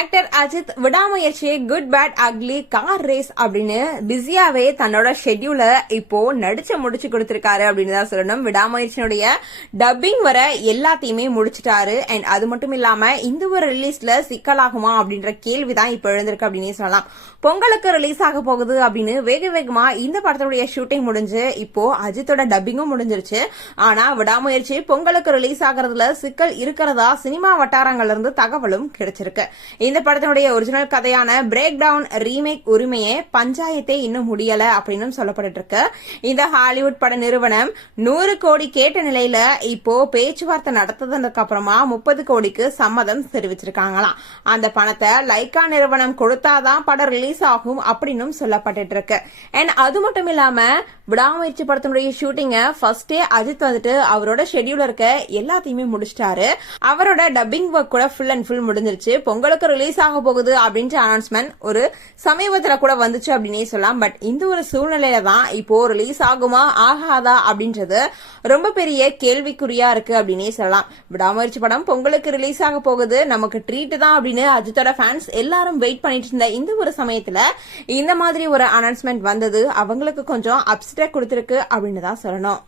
Actor Ajith Vidaamuyarchi Good Bad Ugly car race அப்படின்னு பிஸியாவே தன்னோட ஷெட்யூல இப்போ நடிச்சு முடிச்சு கொடுத்திருக்காரு அப்படின்னு தான் சொல்லணும். விடாமுயற்சியினுடைய டப்பிங் வர எல்லாத்தையுமே முடிச்சிட்டாரு. அண்ட் அது மட்டும் இல்லாம இந்த ஒரு ரிலீஸ்ல சிக்கலாகுமா அப்படின்ற கேள்வி தான் இப்போ எழுந்திருக்கு அப்படின்னு சொல்லலாம். பொங்கலுக்கு ரிலீஸ் ஆக போகுது அப்படின்னு வேக வேகமா இந்த படத்துடைய ஷூட்டிங் முடிஞ்சு இப்போ அஜித்தோட டப்பிங்கும் முடிஞ்சிருச்சு. ஆனா விடாமுயற்சி பொங்கலுக்கு ரிலீஸ் ஆகுறதுல சிக்கல் இருக்கிறதா சினிமா வட்டாரங்கள்ல இருந்து தகவலும் கிடைச்சிருக்கு. இந்த படத்தினுடைய ஒரிஜினல் கதையான பிரேக் டவுன் ரீமேக் உரிமையே பஞ்சாயத்தே இன்னும் முடியல அப்படின்னு சொல்லப்பட்டு இருக்கு. இந்த ஹாலிவுட் பட நிறுவனம் நூறு கோடி கேட்ட நிலையில இப்போ பேச்சுவார்த்தை நடத்ததுக்கு அப்புறமா முப்பது கோடிக்கு சம்மதம் தெரிவிச்சிருக்காங்களாம். அந்த பணத்தை லைக்கா நிறுவனம் கொடுத்தாதான் படம் ரிலீஸ் ஆகும் அப்படின்னு சொல்லப்பட்டு இருக்கு. அண்ட் அது மட்டும் இல்லாம விடாமுயற்சி படத்தினுடைய ஷூட்டிங்க ஃபர்ஸ்டே அஜித் வந்துட்டு அவரோட ஷெட்யூல் இருக்க எல்லாத்தையுமே முடிச்சிட்டாரு. அவரோட டப்பிங் ஒர்க் கூட ஃபுல் அண்ட் ஃபுல் முடிஞ்சிருச்சு. பொங்கலுக்கு ரிலீஸ் ஆக போகுது அப்படின்ற அனௌன்ஸ்மெண்ட் ஒரு சமீபத்தில் கூட வந்துச்சு அப்படின்னே சொல்லலாம். பட் இந்த ஒரு சூழ்நிலையில தான் இப்போ ரிலீஸ் ஆகுமா ஆகாதா அப்படின்றது ரொம்ப பெரிய கேள்விக்குறியா இருக்கு அப்படின்னே சொல்லலாம். விடாமுயற்சி படம் பொங்கலுக்கு ரிலீஸ் ஆக போகுது நமக்கு ட்ரீட் தான் அப்படின்னு அஜித்தோட ஃபேன்ஸ் எல்லாரும் வெயிட் பண்ணிட்டு இருந்த இந்த ஒரு சமயத்துல இந்த மாதிரி ஒரு அனௌன்ஸ்மெண்ட் வந்தது. அவங்களுக்கு கொஞ்சம் அப்செட்டா கொடுத்துருக்கு அப்படின்னு தான் சொல்லணும்.